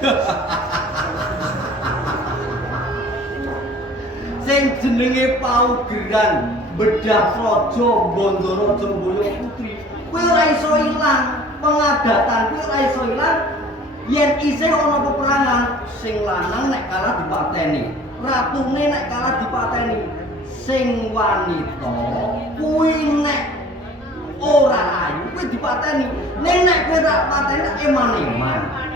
Sing jenenge paugeran bedah Raja Bandara Jambaya Putri kuwi ora iso ilang, pengadatan kuwi ora iso ilang yen isih ana peperangan sing lanang nek kalah dipateni, ratune nek kalah dipateni, sing wanita kuwi nek ora ayu kuwi dipateni, nek kowe ora pateni eman-eman.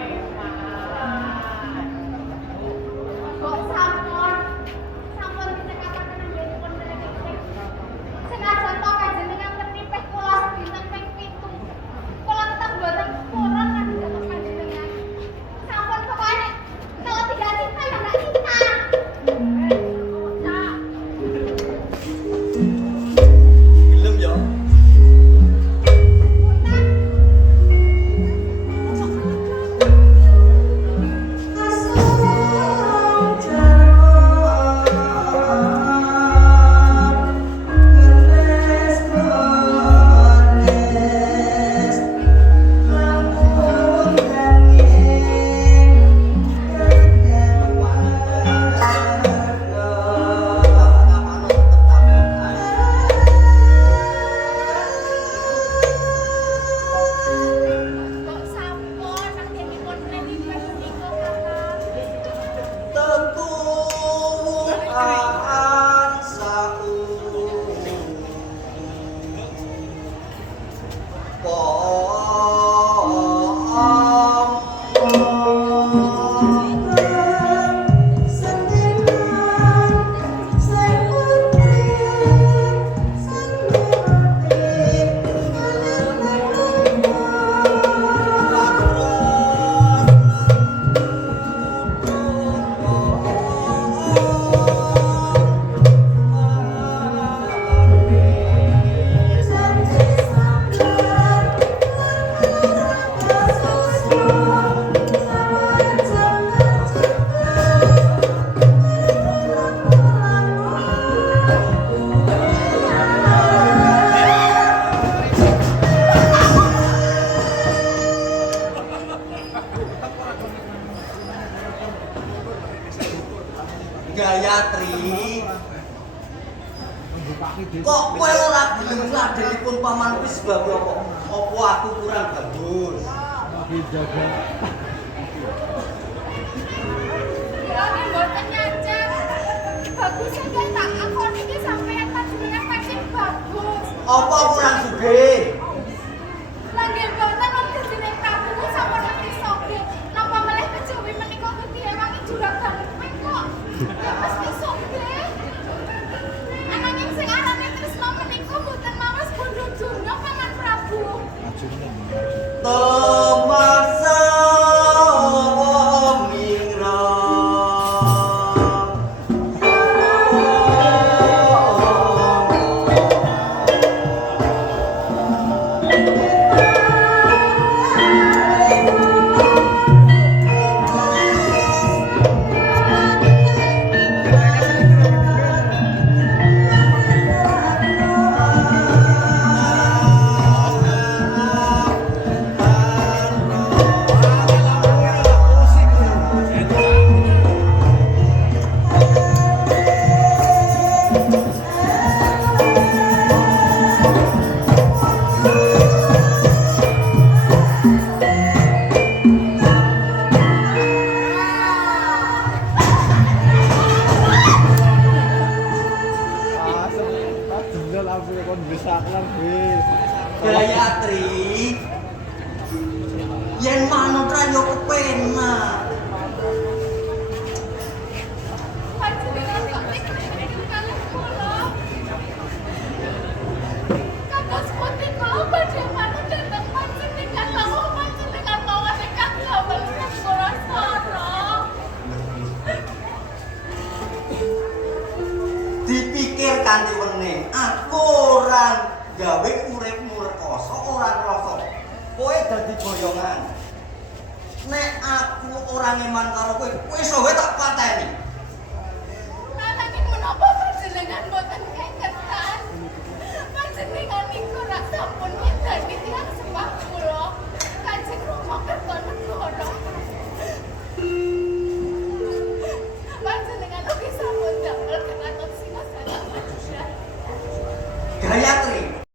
Gayatri, kok kowe ora gelem ngladenipun paman wis sebab apa? Apa aku kurang bagus? Dijaga. Kami mboten nyancang. Bagus enggak tak akon iki sampeyan panjenengan pancen bagus. Apa kurang sugih? Lagi mboten wong gedene Prabu sampun mesti soge. Napa melih kejawi menika ketiwangi juragan kok. Ya mesti soge. Ananging sing arane tresna menika mboten mawas bondo jono paman Prabu. Temasa mingra Gayatri, yen manut ra yo kepenak. Panjenengan kok ning kalih kula. Kados putih kula badhe manut dhateng panjenengan lawuh panjenengan mawon ingkang damel kula sara. Dipikir kanthi wening, aku ora gawe uripmu rekoso ora ngrasa. Kowe dadi boyongan. Nek aku ora ngeman karo kowe, kowe iso wae tak pateni.